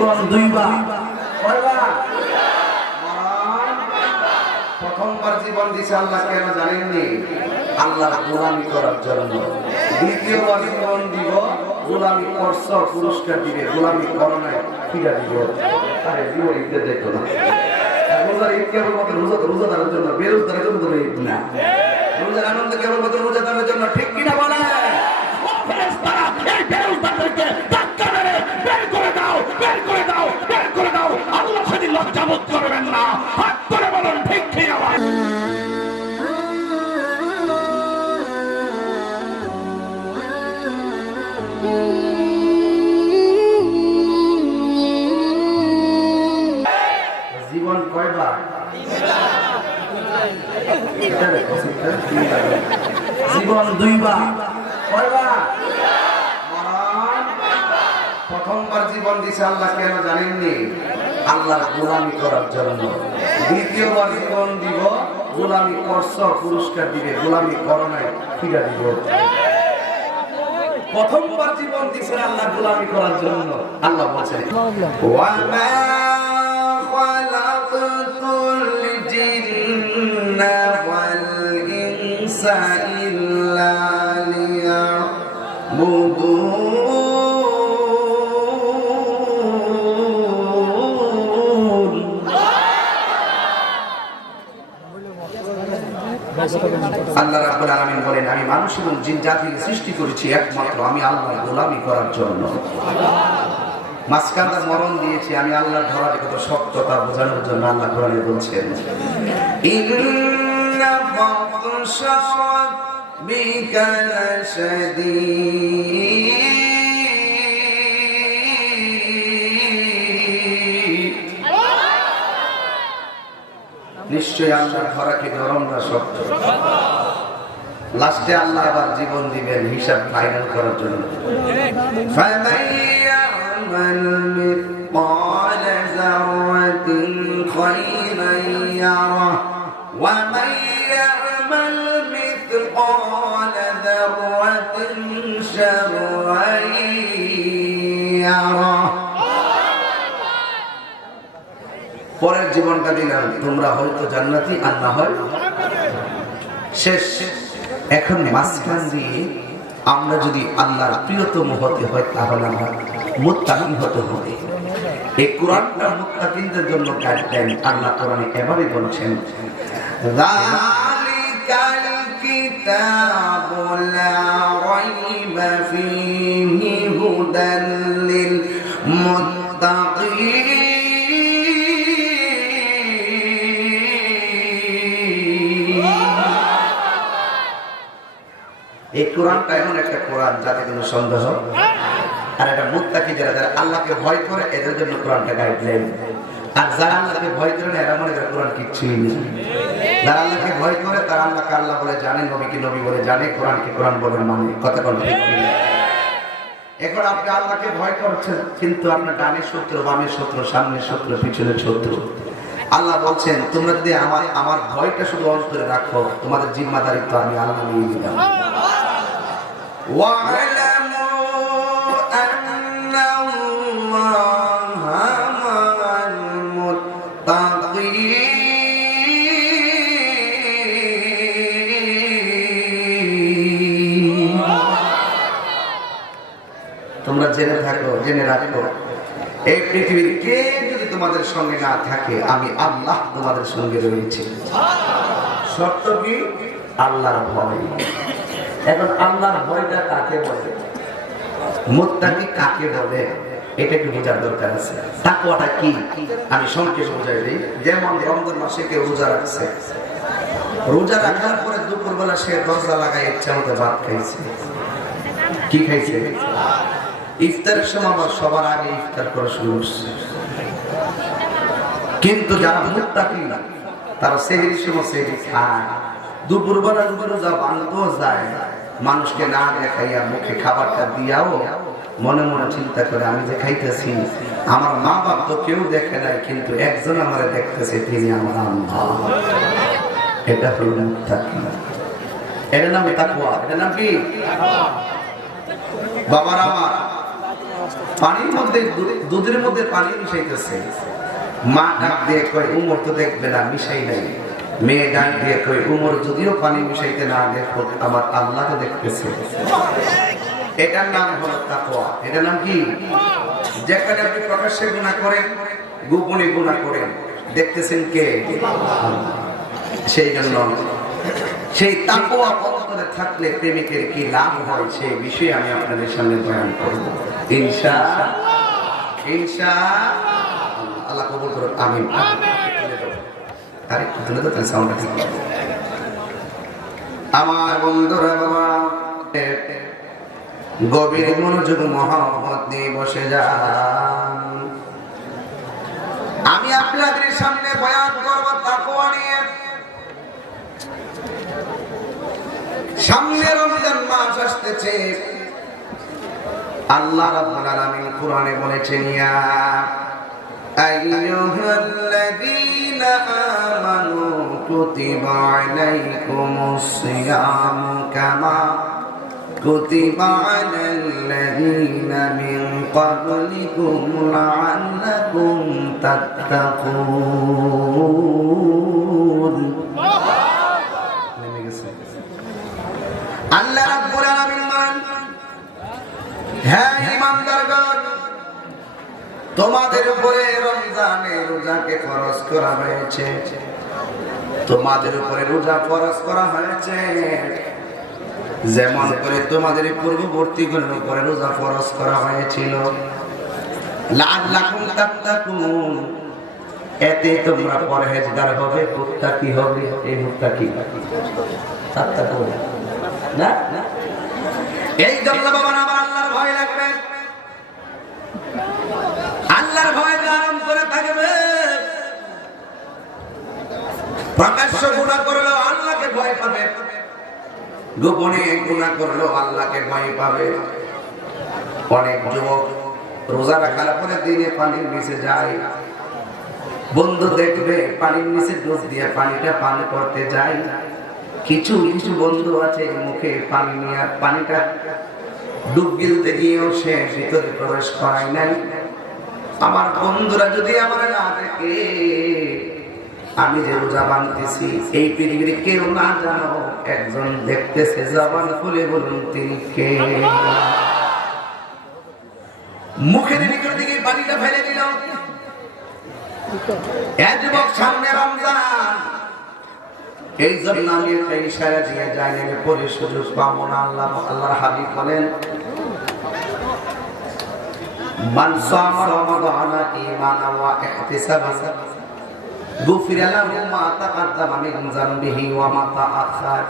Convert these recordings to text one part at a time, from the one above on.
জীবন দুইবার, কয়বার? প্রথমবার জীবন দিছে আল্লাহ কেন জানেননি? আল্লাহর গোলামি করার জন্য। দ্বিতীয়বার জীবন দিব, গোলামি করছ পুরস্কার দিবে, গোলামি করো নাই ফিরা দিব। আরে জীবন ঈদে দেখো না, রোজার ঈদ কেবলমাত্র রোজাদারের জন্য, বেরোজগারের জন্য ঈদ না। রোজার আনন্দ কেবলমাত্র রোজাদারের জন্য, ঠিক কিনা বলে? আল্লাহ সেদিন লজ্জাবোধ করবেন না। হাত করে বলুন ঠিক কিনা? জীবন কয়বার? জীবন দুইবার, কয়বার? প্রথমবার জীবন দিছে আল্লাহ কেন জানেননি? আল্লাহর গোলামি করার জন্য। দ্বিতীয়বার জীবন দিব, গোলামি করছ পুরস্কার দিবে, গোলামি করো নাই ফিরা দিব। প্রথমবার জীবন দিছে আল্লাহ গোলামি করার জন্য। আল্লাহ বলছেন আল্লাহ রাব্বুল আলামিন বলেন, আমি মানুষ এবং জিন জাতিকে সৃষ্টি করেছি একমাত্র আমি আল্লাহর গোলামি করার জন্য। মাঝখানটা মরণ দিয়েছি আমি আল্লাহর ধরার কত সত্যতা বোঝানোর জন্য। আল্লাহ কোরআনে বলছেন, ইন্না বাতশা রাব্বিকা লাশাদীদ, নিশ্চয়ই আল্লাহর ধরা কি গরম না শক্ত। লাস্টে আল্লাহ আবার জীবন দিবেন হিসাব ফাইনাল করার জন্য। ফামান ইয়া'মাল মিথকাল যাররাতিন খায়রান ইয়ারাহ ওয়া মান ইয়া'মাল মিথকাল যাররাতিন শাররান ইয়ারাহ। পরের জীবনটা দিলাম, তোমরা হয়তো জান্নাতি আর না হয় শেষ। এখন মাঝখান দিয়ে আমরা যদি আল্লাহর প্রিয়তম হতে হয় তাহলে আমরা মুত্তাকিন হতে হবে। এই কোরআনটা মুত্তাকিনদের জন্য গাইডলাইন। আল্লাহ কোরআনে এভাবে বলছেন, যালিকাল কিতাবু লা রাইবা ফীহি হুদাল লিল মুত্তাকিন। এই কোরআনটা এমন একটা কোরআন যাতে কোনো সন্দেহ, আর এটা মুত্তাকি যারা যারা আল্লাহকে ভয় করে এদের জন্য কোরআনটা গাইডলাইন। আর যারা আল্লাহকে ভয় করে না এরা মনে করে কোরআন কিচ্ছুই নেই। যারা আল্লাহকে ভয় করে তারা আল্লাহকে আল্লাহ বলে জানে, নবীকে নবী বলে জানে, কোরআনকে কোরআন বলে মানে। কথা বলে এখন আপনি আল্লাহকে ভয় করছেন কিন্তু আপনার ডানের শত্রু, বামের শত্রু, সামনের শত্রু, পিছনের শত্রু। আল্লাহ বলছেন তোমরা যদি আমার ভয়টা শুধু অন্তরে রাখো, তোমাদের জিম্মাদারিত্ব আমি আল্লাহ নিয়ে নিলাম। তোমরা জেনে থাকো, জেনে রাখো, এই পৃথিবীর কে যদি তোমাদের সঙ্গে না থাকে আমি আল্লাহ তোমাদের সঙ্গে রয়েছি। শর্ত কি? আল্লাহর ভয়। এখন আল্লাহর ভয়টা কাকে বলে, মুত্তাকি কাকে বলে, এটা একটু বোঝার দরকার আছে। তাকওয়াটা কি আমি সংক্ষেপে বোঝাই দিই। যেমন রমজান মাসে কেউ রোজা রাখছে, রোজা রাখার পরে দুপুরবেলা সে দরজা লাগায় ইচ্ছা মতো ভাত খাইছে। কি খাইছে? ইফতারের সময় আবার সবার আগে ইফতার করা শুরু করছে। কিন্তু যারা মুত্তাকি না তারা সেহরির সময় সেহরি খায়, দুপুরবেলা রোজা ভাঙতেও যায়, মানুষকে না দেখাইয়া মুখে খাবারটা দিয়াও মনে মনে চিন্তা করে আমি যে খাইতেছি আমার মা বাপ তো কেউ দেখে নাই, কিন্তু একজন আমারে দেখতেছে, তিনি আমার আল্লাহ। এটা হল মুত্তাকি। এটার নাম তাকওয়া। এটার নাম কি? বাবার আমার পানির মধ্যে দুধের মধ্যে পানি মিশাইতেছে। মা ডাক দিয়ে কয় উমর তো দেখবে না, মিশাই নাই। মেয়ে ডাক দিয়ে কয় উমর যদিও পানি মিশাইতে না দেখো, আমার আল্লাহ তো দেখতেছে। এটার নাম হলো তাকওয়া। এটার নাম কি? যেখানে আপনি প্রকাশ্যে গুনাহ করেন, গোপনে গুনাহ করেন, দেখতেছেন কে? সেই জন্য সেই তাকওয়া অন্তরে থাকলে প্রেমিকের কি লাভ হয় সেই বিষয়ে আমি আপনাদের সামনে বয়ান করব ইনশাআল্লাহ। আল্লাহ কবুল করুন, আমিন। আরে তুলে তো সাউন্ড ঠিক। আমার বন্ধুরা বাবা গভীর মনোযোগ মহব্বত নিয়ে বসে যান। আমি আপনাদের সামনে বয়ান করব তাকওয়া নিয়ে। সামনে রমজান মাস আসতেছে। আল্লাহ রাব্বুল আলামিন কোরআনে বলেছেন, ইয়া আইয়ুহাল্লাযীনা আমানু কুতিবা আলাইকুমুস সিয়াম কামা কুতিবা আলাল্লাযীনা মিন ক্বাবলিকুম লাআল্লাকুম তাত্তাকুন। আল্লাহ রাব্বুল আলামিন বলেন, হে ঈমানদারগণ, তোমাদের উপরে রমজানের রোজাকে ফরজ করা হয়েছে। তোমাদের উপরে রোজা ফরজ করা হয়েছে যেমন করে তোমাদের পূর্ববর্তীদের উপরে রোজা ফরজ করা হয়েছিল। লাআল্লাকুম তাত্তাকুন, এতে তোমরা পরহেজগার হবে, মুত্তাকি হবে। এই মুত্তাকি তাত্তাকুন না, এই জন্য বাবা আমার আল্লাহর ভয় লাগবে। আল্লাহর ভয় ধারণ করে থাকবে। প্রকাশ্য গুনাহ করলেও আল্লাহকে ভয় পাবে, গোপনে গুনাহ করলেও আল্লাহকে ভয় পাবে। অনেক যুবক রোজা রাখার পরে দিনে পানির নিচে যায়, বন্ধু দেখবে পানির নিচে ডুব দিয়ে পানিটা পান করতে যায়। কিছু কিছু বন্ধু আছে মুখে পানি নিয়ে পানিটা ডুব গিলতে গিয়েও সে ভিতরে প্রবেশ করায় নাই। আমার বন্ধুরা যদি আমার না দেখে আমি যে রোজা বাঁধতেছি, এই পৃথিবীর কেউ না জানো, একজন দেখতেছে, জবান খুলে বলুন তিনি কে? মুখের ভিতর দিকে পানিটা ফেলে দিল। এক যুবক, সামনে রমজান, এই জন্য আমি একটা ইশারা দিয়ে যাই, পরে সুযোগ পাবো না। আল্লাহর হাবিব বলেন, মান সামা রমাদানা ঈমানান ওয়া ইহতিসাবান গুফিরা লাহু মা তাকাদ্দামা মিন যামবিহি ওয়া মা তাআখার।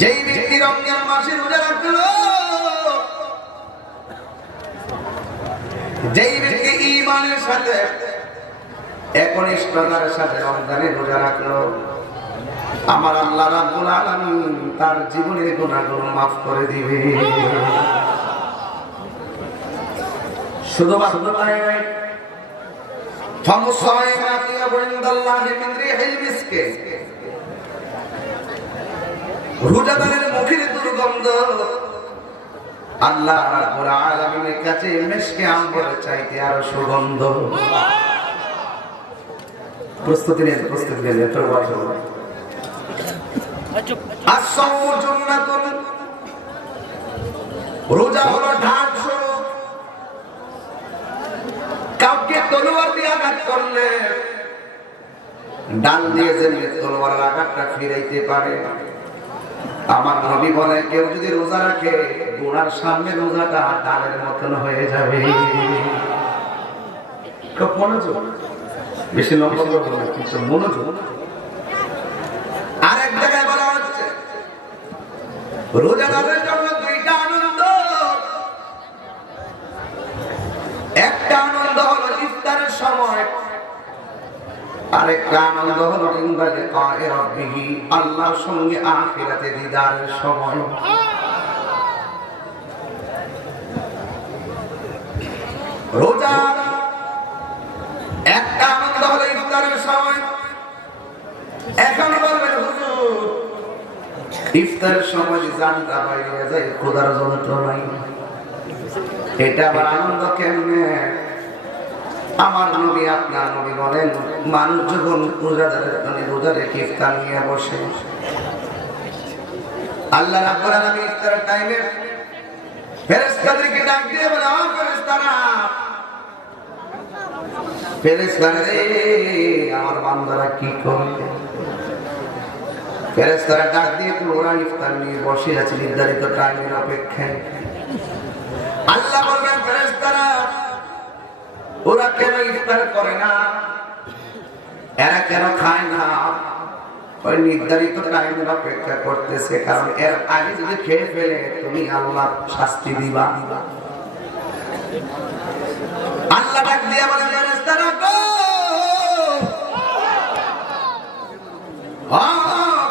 যেই ব্যক্তি রমজান মাসে রোজা রাখলো, যেই ব্যক্তি ঈমানের সাথে একনিষ্ঠতার সাথে রমজানের রোজা রাখলো, আমার আল্লাহ রাব্বুল আলামিন তার জীবনের গুনাহগুলো মাফ করে দিবে। শুধু তাই নয়, ফামুসাইমাতি ইনদাল্লাহি মিন রিহিল মিসক, রোজাদারের মুখের দুর্গন্ধ আল্লাহ রাব্বুল আলামিনের কাছে মিসকে আম্বরের চাইতে আরো সুগন্ধ। প্রস্তুতি নেন, প্রস্তুতি নেন। এত বড় আসসামু জান্নাতুন, রোজা হলো ঢাল স্বরূপ। কাউকে তলোয়ার দিয়ে আঘাত করলে ডাল দিয়ে যে তলোয়ারের আঘাতটা ফিরাইতে পারে, আমার নবী বলে কেউ যদি রোজা রাখে, গুনার সামনে রোজাটা ডালের মতন হয়ে যাবে। খুব মনোযোগ, বেশি লম্বা করবো না, কিন্তু মনোযোগ। আরেক জায়গায় বলা হচ্ছে রোজাদারের জন্য দুইটা আনন্দ। একটা আনন্দ হলো ইফতারের সময়, আরেকটা আনন্দ হলো ইনদা লিকায়ে রাব্বিহি, আল্লাহর সঙ্গে আখিরাতে দিদারের সময়। রোজার একটা আনন্দ হলো ইফতারের সময়। এখন বলবেন হুজুর, ইফতারের সময় জানটা বাইরে যায়, খোদার যন্ত্রণায় এটা আবার আনন্দ কেমনে? আমার নবী আপনার নবী বলেন, মানুষ যখন রোজা রেখে ইফতার নিয়ে বসে, আল্লাহ রাব্বুল আলামিন ইফতারের টাইমে ফেরেশতাদেরকে ডাক দিয়ে বলে, ও ফেরেশতারা, ফেরেশতারা রে, আমার বান্দারা কি করে? ফেরেশতারা ডাক দিয়ে ওরা ইফতার নিয়ে বসে আছে নির্ধারিত টাইমের অপেক্ষায়। আল্লাহ বলবেন, ফেরেশতারা, ওরা কেন ইফতার করে না? এরা কেন খায় না? ওই নির্ধারিত টাইমের অপেক্ষা করতেছে, কারণ এর আগে যদি খেয়ে ফেলে তুমি আল্লাহ শাস্তি দিবা। আল্লাহ ডাক দিয়ে বলে, ফেরেশতারা গো, ও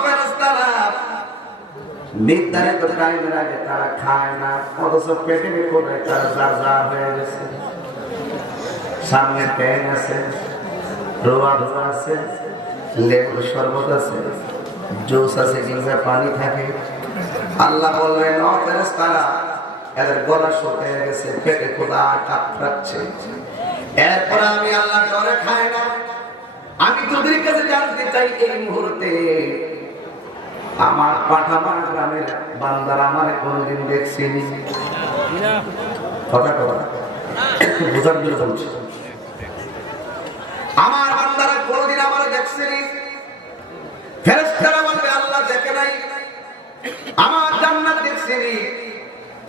ফেরেশতারা, নির্ধারিত টাইমের আগে তারা খায় না, অথচ পেটে করে তারা যা হয়ে গেছে। সামনে প্যান আছে, রোয়া ধোয়া আছে, লেবুর শরবত আছে, জুস আছে, কিংবা পানি থাকে। আল্লাহ বললেন, ও ফেরেশতারা, এদের গলা শুকিয়ে গেছে, পেটে খোদা কাঁপছে। এরপর আমি আল্লাহ ডরে খাই না। আমি তোদের কাছে জানতে চাই, এই মুহূর্তে আমার পাঠামার গ্রামের বান্দারা আমার কোনদিন দেখছিনি? কথা কথা বোঝার জন্য বলছি, আমার বান্দারা কোনদিন আমার দেখছিনি? ফেরেশতারা বলবে, আল্লাহ দেখে নাই। আমার জান্নাত দেখছিনি?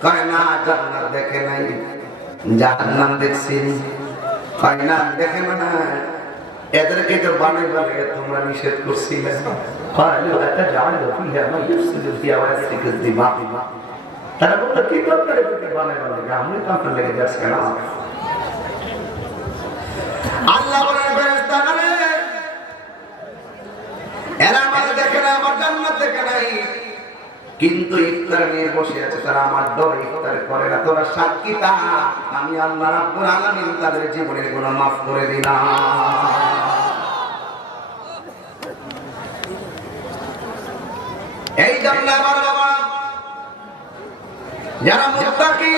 কয় না, জান্নাত দেখে নাই। জাহান্নাম দেখছিনি? কয় না, দেখে না। এদেরকে তো বানাই বানিয়ে তোমরা নিষেধ করছিলে। তারা বলতো, কি করতে বানাই বানিয়ে আমি তো আপনার লেগে যাচ্ছে না। আল্লাহ বলেন, ফেরেশতারা রে, এরা আমার দেখে না, আমার জান্নাত দেখে নাই, কিন্তু ইফতার নিয়ে বসে আছে, তারা আমার ডরে ইফতার করে না। তোরা সাক্ষী, তা আমি আল্লাহ রাব্বুল আলামিন তাদের জীবনের গুনাহ মাফ করে দিলাম। এই জন্য আমার বাবা, যারা মুত্তাকি,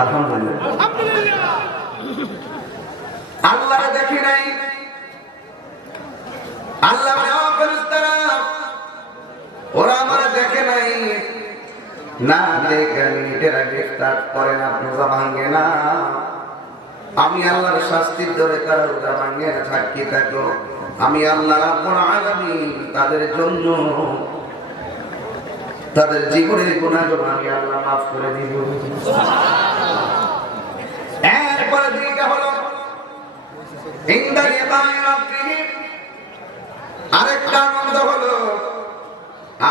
আলহামদুলিল্লাহ, আল্লাহ দেখি নাই, আল্লাহ ফেরেশতারা ওরা আমার দেখে নাই, না দেখে মিনিটের আগে ইফতার করে না, রোজা ভাঙে না। আমি আল্লাহর শাস্তির ধরে তারা রোজা ভাঙে না, সাক্ষী থাকো। আমি আল্লাহ রাব্বুল আলামিন তাদের জন্য তাদের জীবনের গুনাহগুলো আমি আল্লাহ মাফ করে দিব। এরপরে দিকে হলো আরেকটা আনন্দ হলো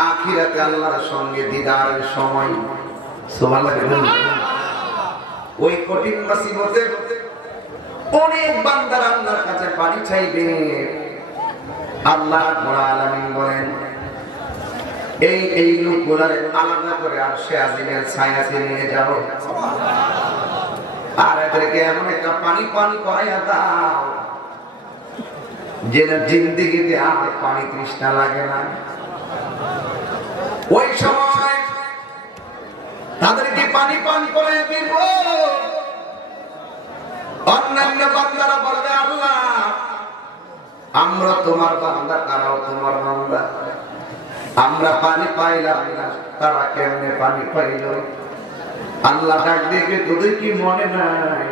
আখিরাতে আল্লাহর সঙ্গে দিদারের সময়। সুবহানাল্লাহ। ওই কঠিন মুসিবতে অনেক বান্দারা আল্লাহর কাছে পানি চাইবে। আল্লাহ রাব্বুল আলামিন বলেন, এই লোকগুলোর আলাদা করে আরশে আজিমের ছায়াতে নিয়ে যাও, আর এদেরকে এমন একটা পানি পান করাইয়া দাও যে জিন্দেগিতে আর পানি তৃষ্ণা লাগে না। ওই সময় তাদেরকে পানি পান করে দিব। অন্যান্য বান্দারা বলবে, আল্লাহ আমরা তোমার বান্দা, তারাও তোমার বান্দা, আমরা পানি পাইলাম না, তারা কেমনে পানি পাইল? আল্লাহ ডাক দেখে, তোদের কি মনে নাই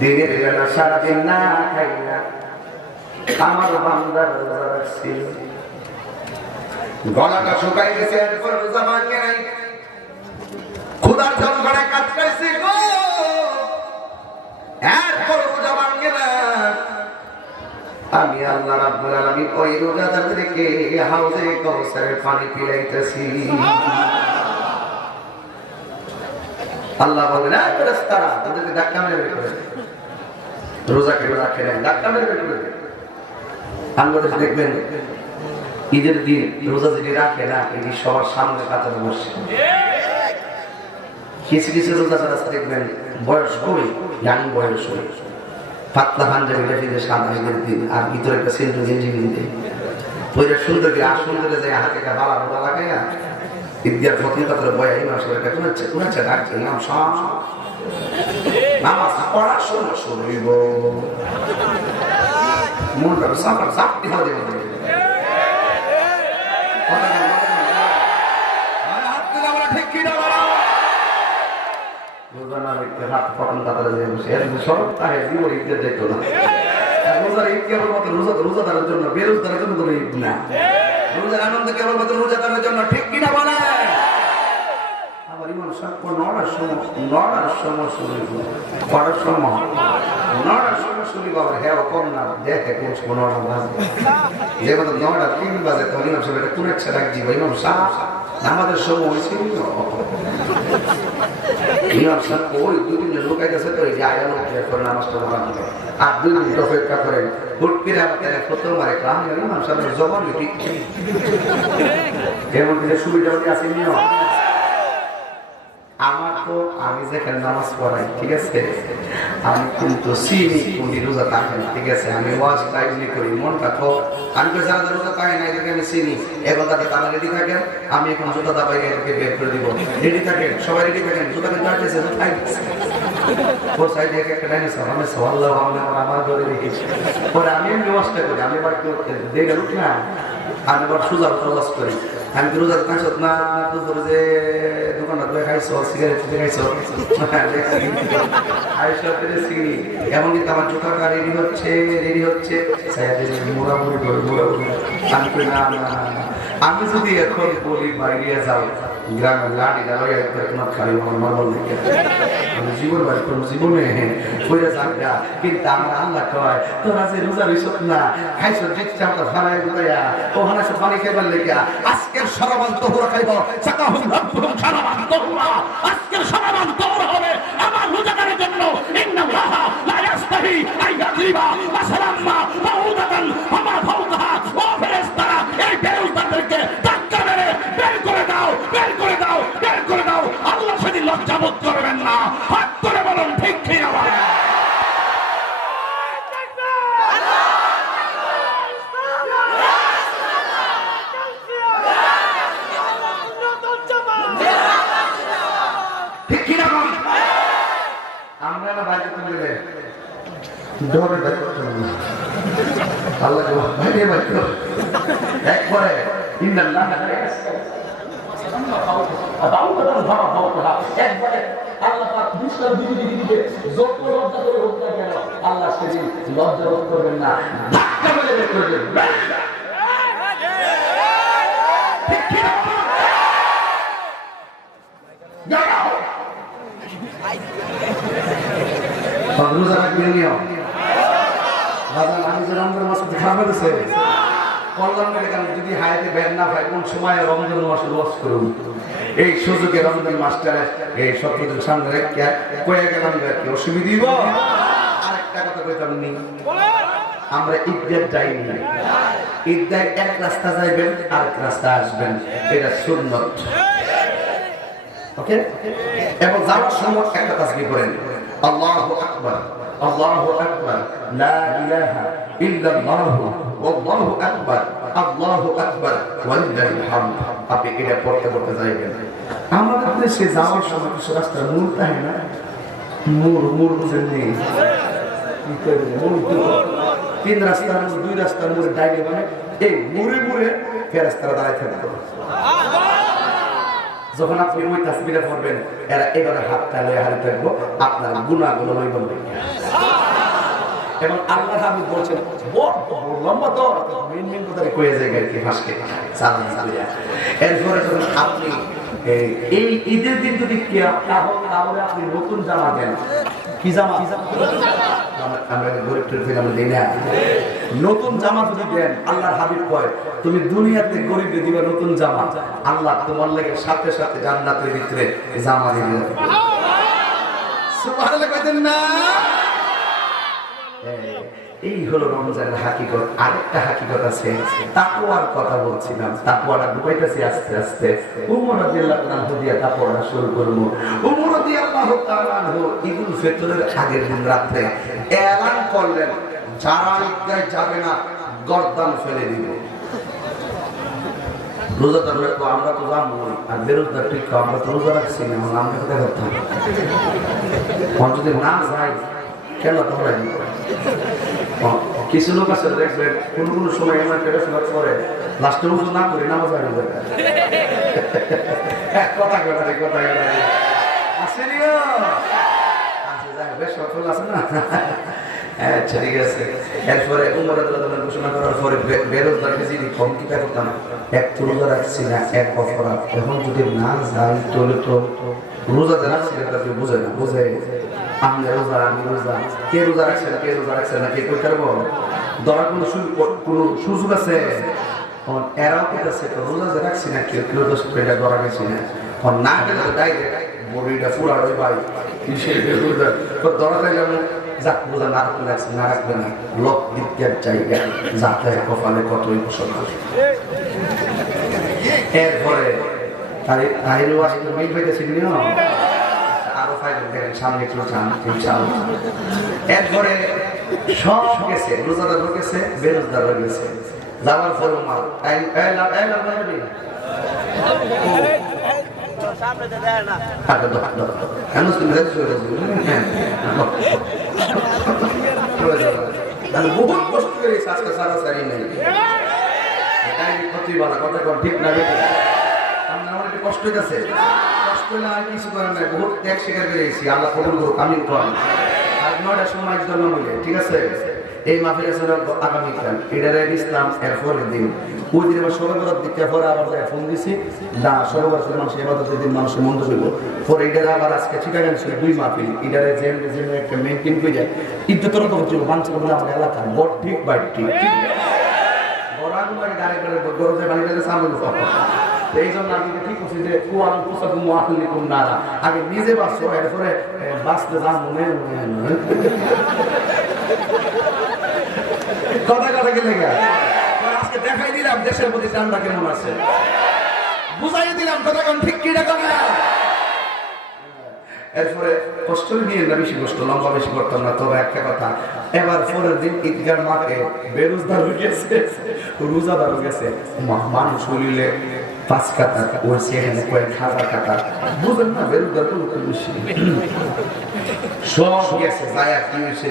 দিনের বেলা সারাদিন না খাইলা আমার বান্দার রোজা রাখছিল, গলাটা শুকাই গেছে, এরপর রোজা ভাঙে নাই, ক্ষুধার ঝলকারে কাটকাইছে গো, এরপর রোজা ভাঙে না। আমি আল্লাহ রাব্বুল আলামিন ওই রোজাদারদেরকে হাউজে কাউসারের পানি পিলাইতেছি। আল্লাহ বলেন, এই ফেরেশতারা তাদেরকে ধাক্কা মেরে বের করে, রোজা কেটে রাখে না, ধাক্কা মেরে বের করে। বাংলাদেশ দেখবেন ঈদের দিন রোজা যদি রাখে না, এটি সবার সামনে কাতারে বসে। কিছু কিছু রোজাদার আছে দেখবেন বয়স কমে, ইয়াং বয়স হয়ে পাতলা পাঞ্জাবি লেফিতে সাদা ঈদের দিন, আর ভিতরে একটা সেন্টু গেঞ্জি কিনতে ওইটা সুন্দর করে আর সুন্দর যায় হাতে বালা রোজা লাগাই না, ঈদগার ফতিহা করে বয়া ইমাম সাহেবটা কোনাচ্ছে ডাকছে ইমাম সাহেব নামাজ পড়ার সময় শুনব মনটা সাফার সাফটি হয়ে যাবে ঠিক কি না হাত পটন কাতারে সরব তাহে জীবন ঈদের দেখতো না রোজার ঈদ কেবল মাত্র রোজাদারের জন্য বেরোজগারের জন্য কোনো ঈদ না রোজার আনন্দ কেবল মাত্র রোজাদারের জন্য ঠিক কিনা বলে আবার ইমাম সাহেব নড়ার সময় শুনিব পড়ার সময় নড়ার সময় শুনিব আবার হ্যাঁ কম না দেখে কোন নড়া বাজবে যে মতো 9:03 বাজে তখন ইমাম সাহেব এটা কোন একটা ডাক দিব ইমাম সাহেব আমাদের সময় হয়েছে ইমাম সাহেব ওই 2-3 লোক আছে তো এই যে আয়া লোক করে নামাজটা পড়া আর 2 মিনিট অপেক্ষা করেন হুট করে আমাদের প্রথম মারে কাম ইমাম সাহেবের জবান ঠিক কেমন কিছু সুবিধা আছে নিও আমার তো আমি যেখানে নামাজ পড়াই ঠিক আছে আমি কিন্তু চিনি কোনটি রোজা থাকে না ঠিক আছে আমি ওয়াজ টাইজলি করি মনটা তো আমি তো যারা রোজা থাকে না এদেরকে আমি চিনি এবার তাদের তারা রেডি থাকেন আমি এখন জুতা দাবাই এদেরকে বের করে দিব রেডি থাকেন সবাই রেডি থাকেন জুতা কিন্তু আসতেছে তো খাই ওর সাইডে একটা ডাইনোসর আমি সওয়াল্লাহ আমার ধরে রেখেছি পরে আমি এমনি ওয়াজটা করি আমি এবার দেখে উঠি না আমি এবার সোজা ওয়াজ করি আমি তো রোজার কাজ না তো ধরে যে দোকানটা ধরে খাইছো সিগারেট খাইছো এমন কিন্তু আমার জোকাটা রেডি হচ্ছে আমি যদি এখন বলি বাইরে যাও গ্রামের লাঠি তোমার খালি আমার নর্মাল দেখে জীবন বাড়ি তোর জীবনে কইরা যাবগা কিন্তু আমার আল্লাহ কয় তোরা যে রোজা রইছ না খাইছ দেখছি আমরা ভাড়ায় গুতাইয়া ও হানাসে পানি খাইবার লেগিয়া আজকের সরাবান তোহরা খাইব সাকাহুম রাব্বুহুম সারাবান তোহরা আজকের সরাবান তোহরা হবে আমার রোজাদারের জন্য ইন্নাল্লাহা লা ইয়াস্তাহি আইয়াযিবা মাসালাম্মা মাউদাতান ফামা ফাওকাহা ও ফেরেশতারা এই বেরুজদারদেরকে ধাক্কা মেরে বের করে দাও আল্লাহ সেদিন লজ্জাবোধ করবেন না হাত করে বলুন ঠিক কি না বলেন ঠিক কি না বলেন আমরা না বাইরে তুলে ডরে বাইরে করতে না আল্লাহ বাইরে বাইরে একবারে ইন্নাল্লাহ আল্লাহ সেদিন লজ্জা রোধ করবেন না ধাক্কা মেরে বের করে দেবেন যদি হায়াতে বের না পায় কোন সময় রমজান মাসে লস করুন এই সুযোগে রমজান মাস্টারে এই সত্যদের সামনে রেখে কয়ে গেলাম কি অসুবিধা দিব আরেকটা কথা কইতাম নি আমরা ঈদগাহ যাই না ঈদগাহ এক রাস্তা যাইবেন আরেক রাস্তা আসবেন এটা সুন্নাত ওকে এবং যাওয়ার সময় একটা তাসবিহ করেন আল্লাহু আকবার আল্লাহু আকবার লা ইলাহা ইল্লাল্লাহু আল্লাহু আকবার ওয়ালিল্লাহিল হামদ আপনি এটা পড়তে যাইবেন আমাদের দেশে যাওয়ার সময় কিছু রাস্তা মূল থাকে না মূল বুঝেন নেই তিন রাস্তার দুই রাস্তার মোড়ে ডাইনে মানে এই মুড়ে ফেরেশতারা দাঁড়ায় থাকবে যখন আপনি ওই তাসবিহটা পড়বেন এরা এবারে হাত তালে হাতে থাকবো আপনার গুনাহগুলো লইবেন এবং আল্লাহ হাবিব বলেন লম্বা তো মেন কথা কয়ে যায় কি হাসকে সালাম দিয়া এরপরে যখন আপনি এই ঈদের দিন যদি কি তাহলে আপনি নতুন জামা দেন কি জামা আমরা গরিবদের থেকে আমরা দেই না নতুন জামা যদি দেন আল্লাহর হাবিব কয় তুমি দুনিয়াতে গরিবদের দিবা নতুন জামা আল্লাহ তোমার লাগি সাথে সাথে জান্নাতের ভিতরে জামা দিবে সুবহানাল্লাহ কইতেন না এই হলো রমজানের হাকিকত আরেকটা হাকিকত আছে তাকওয়ার কথা বলছিলাম তাকওয়াটা ঢুকাইতেছি আস্তে আস্তে উমর রাদিয়াল্লাহু আনহু দিয়া তাকওয়াটা শুরু করব উমর রাদিয়াল্লাহু তাআলা আনহু ঈদুল ফিতরের আগের দিন রাতে এলান করলেন যারা ঈদগাহে যাবে না গর্দান ফেলে দিব রোজাদার লোক আমরা তো জানবো, আর বেরোজগার ঠিক আমরা তো রোজা রাখছি না, আমরা কোথায় করতাম যদি না যাই কেন তোমরা কিছু লোক আছে দেখবেন কোন কোন সময় আমার পেরেছিলাম পরে লাস্টে উজু না করি নামাজ আগে যায় কথা কথা আসেনি বেশ সফল আছে না। আচ্ছা ঠিক আছে। এরপরে উমর রাদিয়াল্লাহু ঘোষণা করার পরে বেরোজগারকে যদি কম কিটা করতাম, এক তো রোজা রাখছি না, এক অপরাধ, এখন যদি না যাই তাহলে তো রোজা রাখছি না বুঝে না, বুঝে আমি রোজা আমি রোজা, কে রোজা রাখছে না কে রোজা রাখছে না কে কই করবো ধরার কোনো সুযোগ আছে? এরাও কেটেছে রোজা যে রাখছি না কেউ কেউ তো এটা ধরা গেছি না, না গেলে তো ডাইরেক্ট বডিটা পুরা ওই ভাই ধরা চাইলাম যাক রোজা না রাখলে রাখছে না রাখবে না লোক বিজ্ঞান জায়গা যাতে কপালে কতই বসত। এরপরে তাহিরও আসলে মেঘ পেতেছি আরো ফাইল দেখেন সামনে একটু চান ইনশাআল্লাহ। এরপরে সব গেছে, রোজাদার গেছে, বেরোজগার গেছে, যাওয়ার পরে মা বহুত কষ্ট করেছি আজকে সারা সারি নেই ঠিক না আমার একটু কষ্ট হয়েছে, কষ্ট হলে আর কিছু করার নাই, বহুত ত্যাগ স্বীকার করেছি, আল্লাহ কবুল করুক আমি করেন। আর 9টার সময় জন্য মিলে ঠিক আছে এই মাহফিল আছে আগামীকাল এটারে ইসলাম এর পরের দিন, ওই দিন আবার সর্ববরাত দিকে পরে আবার ফোন দিছি না সর্ববার মানুষ এবাদতের দিন মানুষের মন্দ হইব পরে এটারে আবার আজকে চিটাগাং ছিল 2 মাহফিল এটারে যে একটা মেইনটেইন করে যায় ইজ্জতর তো হচ্ছে মানছে বলে আমার এলাকা বড় ঠিক বাই ঠিক বড়াগুলো গাড়ি করে গরজে বাড়িতে সামনে এই জন্য আমি ঠিক করছি যে কোয়ান পোশাকু মহাকুলি কোন নারা আগে নিজে বাঁচছো এরপরে বাঁচতে যান মনে কথা কথা গেলে আজকে দেখাই দিলাম দেশের প্রতি টানটা কেমন আছে, বুঝাই দিলাম কথা কোন ঠিক কি রকম না। এরপরে কষ্ট নিয়ে না বেশি কষ্ট লম্বা বেশি করতাম না, তবে একটা কথা এবার পরের দিন ঈদগার মাঠে বেরোজগার গেছে রোজাদার গেছে মানুষ হইলে 5 কাতা ওই সেখানে কয়েক হাজার টাকা বুঝেন না বেরোজগার তো বেশি সব গেছে যায়া কি হয়েছে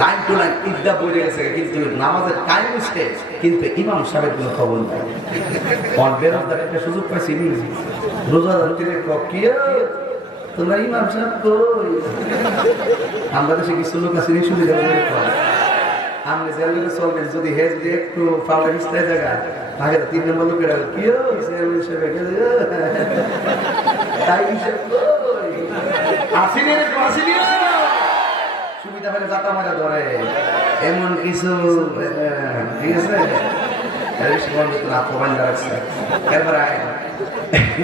লাইন টু লাইন ঈদগা বলে গেছে কিন্তু নামাজের টাইম হচ্ছে কিন্তু ইমাম সাহেবের কোনো খবর নাই। আর বেরোজগার একটা সুযোগ পাইছি রোজাদার কি তোমরা ইমাম সাহেব কই আমরা দেশে কিছু লোক আছে সুবিধা আপনি জেলে চলবেন যদি হেজ দিয়ে একটু পাওয়ার ইস্তায় জায়গা আগে 3 নম্বর লোকেরা কি হিসেবে তাই হিসেবে আসিনি আসিনি সুবিধা হলে যাতা মারা ধরে এমন কিছু ঠিক আছে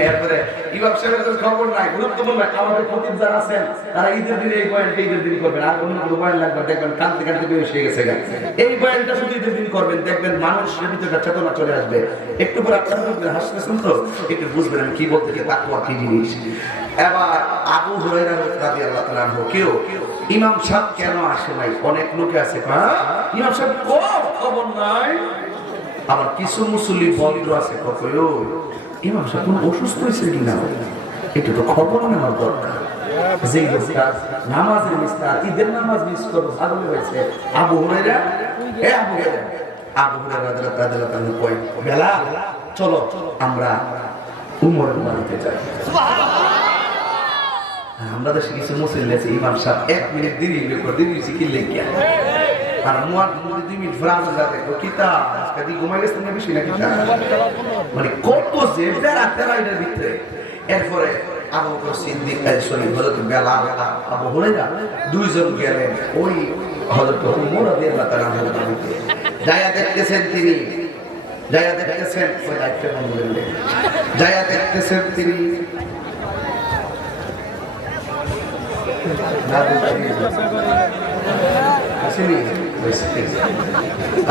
এরপরে ইমাম সাহেবের খবর নাই গুরুত্বপূর্ণ আমাদের খতিব যারা আছেন তারা ঈদের দিনে এই বয়ানটা ঈদের দিন করবেন, আর অন্য কোনো বয়ান লাগবে দেখবেন কাঁদতে কাঁদতে বেশ হয়ে গেছে এই বয়ানটা শুধু ঈদের দিন করবেন, দেখবেন মানুষের ভিতরে চেতনা চলে আসবে। একটু পরে আপনারা বুঝবেন হাসতেছেন তো একটু বুঝবেন আমি কি বলতে চাই তাকওয়া কি জিনিস। এবার আবু হুরায়রা রাদিয়াল্লাহু তাআলা আনহু কেউ ইমাম সাহেব কেন আসে নাই, অনেক লোকে আছে ইমাম সাহেব খবর নাই, আবার কিছু মুসল্লি ভদ্র আছে কখনো ইমাম সাহেব কোন অসুস্থ হয়েছে কিনা একটু তো খবর নেওয়ার দরকার। যে নামাজের মিস্তার ঈদের নামাজ মিস করবো ছাগল হয়েছে আবু হুরায়রা রাদিয়াল্লাহু তাআলা কই বেলাল চলো আমরা উমরের বাড়িতে যাই। আমরা দেশে কিছু মুসলিম আছে ইমাম সাহেব 1 মিনিট দেরি করে দেরি কি লেগে আর মুয়াদ 2 মিনিট ফ্রান্স লাগে তো কিতা আজকে ঘুমাই গেছে না বেশি না কিতা মানে কত যে বেড়া তেরা এর ভিতরে। এরপরে আবু বকর সিদ্দিক সরি হযরত বেলাল আবু হুরায়রা দুইজন গেলেন ওই হযরত উমর রাদিয়াল্লাহু তাআলা বাড়িতে যায়া দেখতেছেন তিনি যায়া দেখতেছেন ওই দায়িত্ব বন্ধুদের যায়া দেখতেছেন তিনি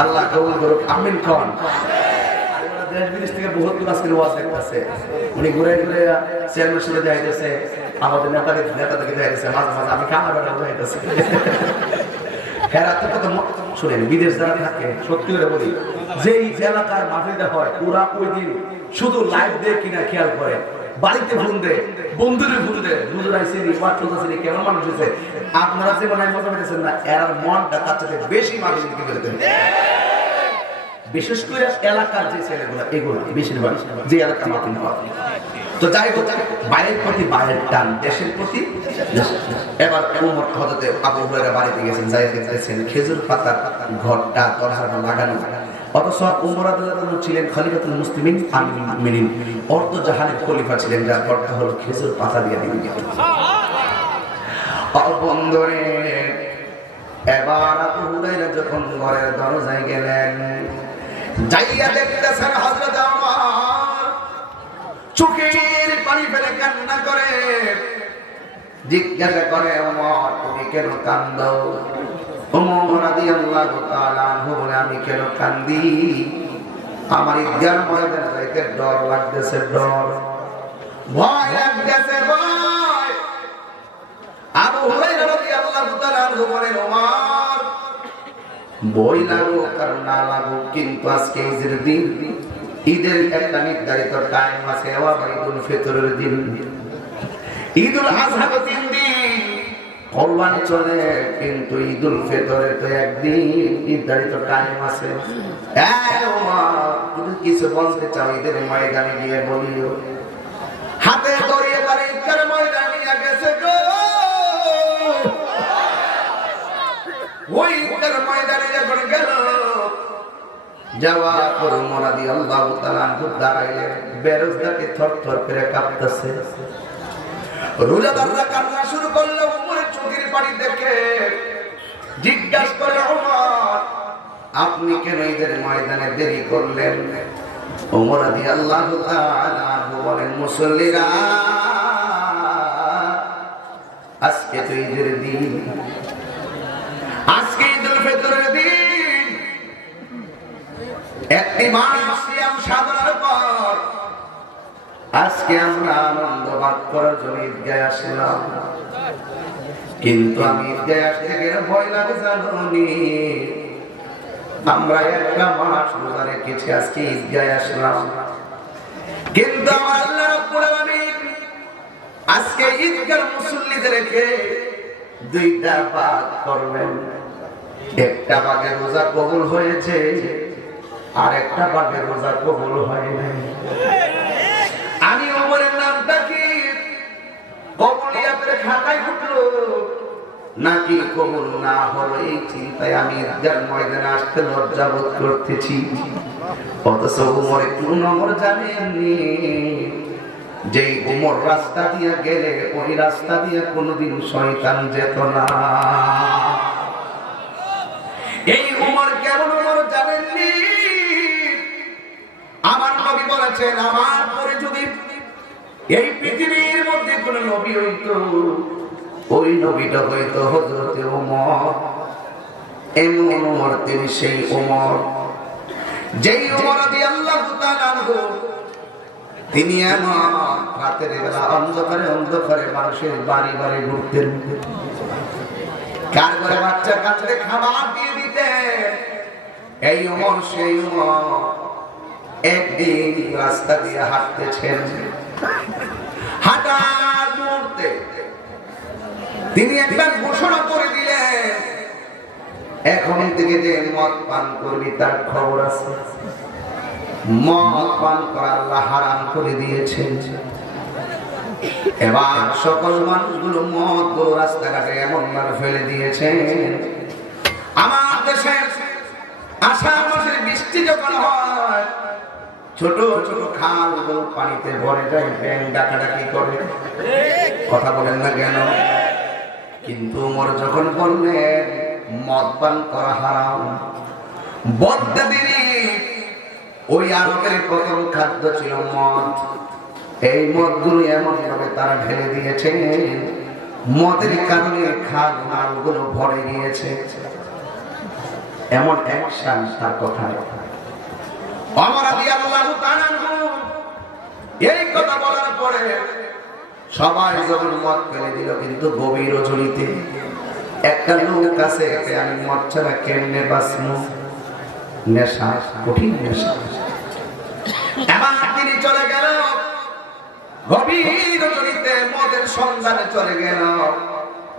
আল্লাহ কবুল করুক আমিন খান। দেশ বিদেশ থেকে বহুত আজকের ওয়াজ দেখতেছে উনি ঘুরে ঘুরে চেয়ারম্যান সাথে যাইতেছে আমাদের নেতা থেকে যাইতেছে মাঝে মাঝে আমি কানা বেড়া যাইতেছে হেরাতে কত শুনেন বিদেশ যারা থাকে সত্যি করে বলি যেই এলাকার মাহফিলটা হয় পুরা ওই দিন শুধু লাইভ দিয়ে কিনা খেয়াল করে, বাড়িতে ফোন দে, বন্ধুরে ফোন দে, হুজুর আইছে নি, ওয়াজ চলতেছে, কেমন মানুষ আছে। আপনারা যে মনে মজা পেতেছেন না, এর মনটা তার চাইতে বেশি মানুষ দিকে বেরোতে, বিশেষ করে এলাকার যে ছেলেগুলো, এগুলো বেশিরভাগ যে এলাকা মাতিন পাওয়া। তো যাই হোক, বাইরের প্রতি বাইরের টান, দেশের প্রতি। এবার ওমর হযরতে আবু হুরায়রা বাড়িতে গেছেন, যাই দেখতেছেন খেজুর পাতার ঘরটা দরজাটা লাগানো। অথচ ওমর রাদিয়াল্লাহু আনহু ছিলেন খলিফাতুল মুসলিমিন আমিরুল মুমিনিন, অর্ধ জাহানের খলিফা ছিলেন, যার অর্থ হলো খেজুর পাতা দিয়ে দিবেন। বন্ধুরে, এবার আবু হুরায়রা যখন ঘরের দরজায় গেলেন, যাইয়া দেখতেছেন হযরত ওমর চোখের পানি ফেলে কান্না করে। জিজ্ঞাসা করে, ওমর তুমি কেন কান্দো? ওমর রাদিয়াল্লাহু তাআলা আনহু বলে, আমি কেন কান্দি? আমার ঈদগার ময়দানে যাইতে ডর লাগতেছে, ডর, ভয় লাগতেছে, ভয়। আবু হুরায়রা রাদিয়াল্লাহু তাআলা আনহু বলেন, ওমর বই লাগুক আর না লাগুক, কিন্তু আজকে ঈদের দিন, ঈদের একটা নির্ধারিত টাইম আছে, আবার ঈদুল ফিতরের দিন, ঈদুল আযহা তো 3 দিন, কোরবানি চলে, কিন্তু ঈদুল ফিতরে তো একদিন নির্ধারিত টাইম আছে। তুমি কিছু বলতে চাও, ঈদের ময়দানে গিয়ে বলিও। হাতে ধরিয়ে তারা ঈদের ময়দানে নিয়ে গেছে গো। ওই ঈদের ময়দানে যখন গেল, যাওয়ার পর ওমর রাদিয়াল্লাহু তাআলা আনহু দাঁড়াইলেন, বেরোজগাকে থরথর করে কাঁপতেছে। রোজাদাররা কান্না শুরু করলো ওমরের চোখের পানি দেখে। জিজ্ঞাসা করে, ওমর আপনি কেন ঈদের ময়দানে দেরি করলেন? ওমর রাদিয়াল্লাহু তাআলা আনহু বলেন, মুসল্লিরা, আজকে তো ঈদের দিন, আজকে ঈদুল ফিতরের দিন, একটি মাস সিয়াম সাধনার পর আজকে আমরা আনন্দ ভাগ করার জন্য ঈদগাহে আসলাম। কিন্তু আমি ঈদগাহে আসতে গেলে ভয় লাগে, জানি আমরা একটা মাস রোজা রেখেছি, আজকে ঈদগাহে আসলাম, কিন্তু আমার আল্লাহ রাব্বুল আলামিন আজকে ঈদগাহ মুসল্লিদেরকে দুইটা ভাগ করবেন। একটা ভাগে রোজা কবুল হয়েছে, আর একটা ভাগে রোজা কবুল হয় নাই। আমি ওমরের নামটা কি কবুলিয়াতের খাতায় উঠলো নাকি কবুল না হলো, এই চিন্তায় আমি ঈদগাহ ময়দানে আসতে লজ্জা বোধ করতেছি। অথচ ওমর একটু নম্বর জানেননি, যে ওমর রাস্তা দিয়ে গেলে ওই রাস্তা দিয়ে কোনোদিন শয়তান যেত না। এই ওমর কেমন ওমর জানেননি? আমার নবী বলেছেন, আমার পরে যদি এই পৃথিবীর মধ্যে কোন নবী হইতো, ওই নবীটা হইতো হযরতে ওমর। এমন ওমর তিনি, সেই ওমর যেই ওমর রাদিয়াল্লাহু তাআলা আনহু, তিনি এমন রাতের বেলা অন্ধকারে অন্ধকারে মানুষের বাড়ি বাড়ি ঘুরতেন, কার ঘরে বাচ্চা কাচ্চাদের খাবার দিয়ে দিতেন। এই ওমর সেই ওমর। একদিন রাস্তা দিয়ে হাঁটতেছেন, হাঁটার মুহূর্তে তিনি একটা ঘোষণা করে দিলেন, এখন থেকে যে মদ পান করবি তার খবর আছে। মদ পান করা আল্লাহ হারাম করে দিয়েছেন। এবার সকল মানুষগুলো মদ রাস্তাঘাটে এমন ভাবে ফেলে দিয়েছেন, আমার দেশে আষাঢ় মাসের বৃষ্টি যখন হয়, ছোট ছোট খালগুলো পানিতে ভরে যায়, ব্যাঙ ডাকাডাকি করে। কথা বলেন না কেন? কিন্তু ওমর যখন বললেন মদ পান করা হারাম, বদ্দা দিনী ওই আরবের প্রথম খাদ্য ছিল মদ। এই মদগুলো এমন ভাবে তারা ঢেলে দিয়েছে, মদের কারণে খাল নালগুলো ভরে গিয়েছে। এমন অ্যাকশন তার কথা। ওমর রাদিয়াল্লাহু তাআলা এই কথা বলার পরে সবাই যখন মদ ফেলে দিল, কিন্তু গভীর রজনীতে একটা লোক আছে, আমি মদ ছাড়া কেমনে বাঁচবো, নেশা, কঠিন নেশা। এবার তিনি গভীর রজনীতে মদের সন্ধানে চলে গেল,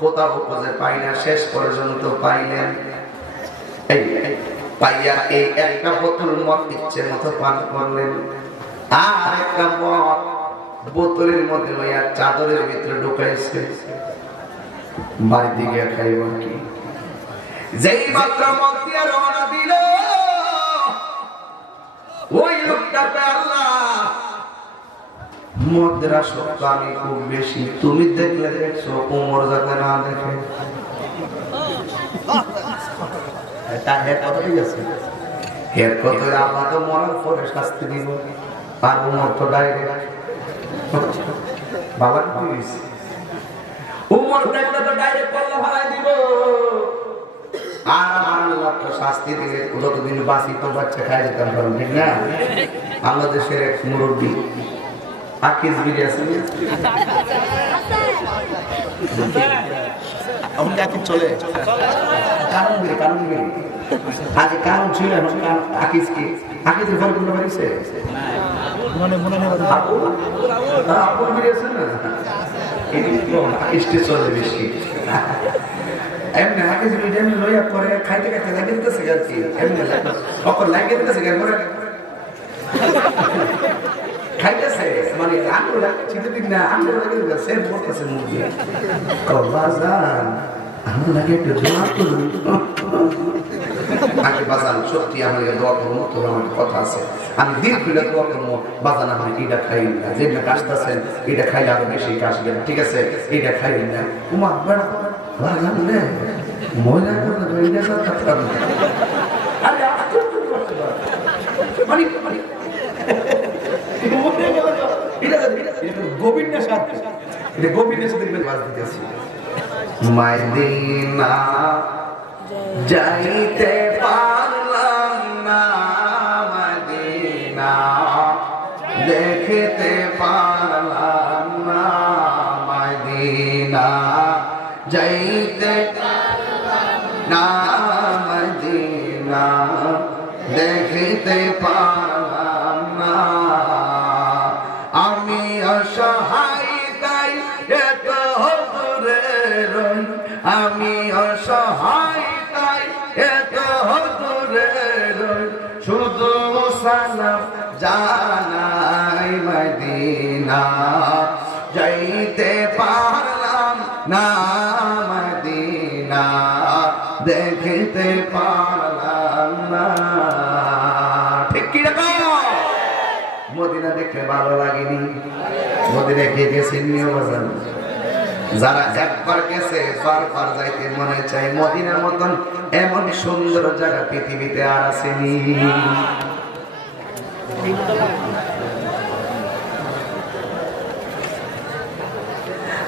কোথাও খুঁজে পাই না, শেষ পর্যন্ত পাইলেন। এই পাইয়া এই একটা বোতল মদ ইচ্ছে মতো পান করলেন, আর একটা মদ বোতলের মধ্যে লইয়া চাদরের ভিতরে ঢুকাইছে, বাড়িতে গিয়ে খাইব কি। যেই মাত্র মদ দিয়া রওনা দিল, ওই লোকটাকে আল্লাহ মদরা সত্য আমি খুব বেশি, তুমি দেখলে দেখছো, ওমর যাতে না দেখে। এর কত আল্লাহ তো মরার পরে শাস্তি দিব, আর ওমর তো ডাইরেক্ট বাবা উমর দেখলে তো ডাইরেক্ট পাল্লা ভাড়াই দিব, আর আল্লাহ তো শাস্তি দিলে যতদিন বাঁচি তো বাচ্চা খাই যেতাম পারবেন, ঠিক না? বাংলাদেশের এক মুরব্বী আকিজ বিড়ি আছে, চলে কারণ বিড়ি, কারণ বিড়ি আগে কারণ ছিল, এখন আকিজ কি আকিজের ফল কোনো বাড়িছে মনে মনে আপন বিড়ি আছে না, স্টেজ চলে বেশি। এমনি আকিজ বিড়ি এমনি লইয়া পরে খাইতে খাইতে লাগে দিতেছে আর কি, এমনি অকর লাগে দিতেছে করে খাইতেছে, মানে আঙুল চিন্তিত না, আঙুল লাগে দিতেছে বলতেছে মুরগি বাজান আমার লাগে একটু দোয়া করুন। আগে বাজান সত্যি আমাকে দোয়া করবো, তোর আমার কথা আছে, আমি দিল খুলে দোয়া করবো, বাজান আমার এটা খাই না, যেটা কাশতেছেন এটা খাইলে আরো বেশি কাশবে, ঠিক আছে এটা খাই না। কুমার বেড়া বাজান রে মহিলা করলে তো এইটা মদিনা যাইতে পারলাম না, মদিনা দেখতে পারলাম না, মদিনা যাইতে না, মদিনা দেখতে পারলাম না। আমি অসহায় তাই এত দূরে রই, আমি অসহায় তাই এত দূরে রই, শুধু সালাম জানাই মদিনা যাইতে পারলাম না, মদিনা দেখতে পারলাম না। ঠিক কি রকম মদিনা দেখে ভালো লাগেনি, মদিনা কে গেছে নিয়ে বাজান, যারা একবার গেছে বারবার যাইতে মনে চায়। মদিনার মতন এমন সুন্দর জায়গা পৃথিবীতে আর আসেনি।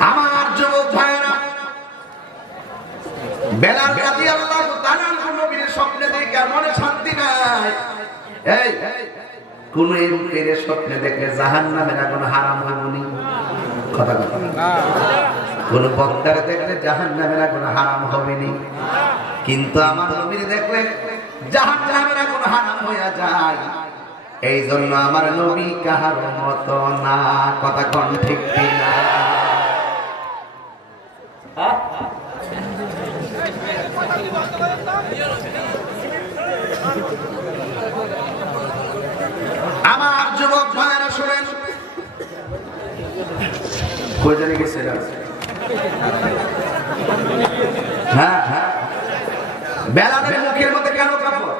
আমার যুবক ভাইরা, বেলাল রাদিয়াল্লাহু তাআলা নবীর স্বপ্নে দেখে মনে শান্তি নাই। এই কোন এমপির স্বপ্নে দেখলে জাহান্নামের আগুন হারাম হবনি, কথা কথা না। কোন বক্তার দেখলে জাহান্নামের আগুন হারাম হবেনি, কিন্তু আমার নবীর দেখলে জাহান্নামের আগুন হারাম হয়ে যায়। এই জন্য আমার নবী কাহার মতো না, কথা কোন ঠিক কিনা? আমার যুবক ভাইরা শুনেন, কই জানি গেছে? হ্যাঁ হ্যাঁ, বেলালের মুখের মধ্যে কেন কাপড়?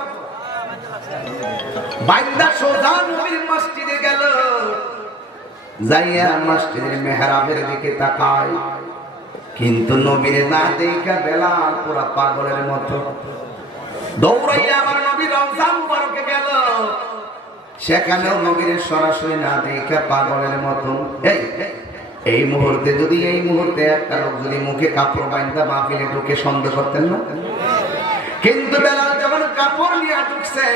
বাইন্দা সোজা নবীর মসজিদে গেল, যাইয়া মসজিদের মেহরাবের দিকে তাকায়, কিন্তু নবীর না দেখা বেলাল পুরা পাগলের মতো দৌড়াইয়া আমার নবীর রওজা মুবারকে গেল, সেখানেও নবীর সরাসরি না দেখা পাগলের মতো। এই মুহূর্তে যদি এই মুহূর্তে একটা লোক যদি মুখে কাপড় বাইন্দা মাহফিলে ঢুকে সন্দেহ করতেন না, কিন্তু বেলাল যখন কাপড় নিয়ে ঢুকছে,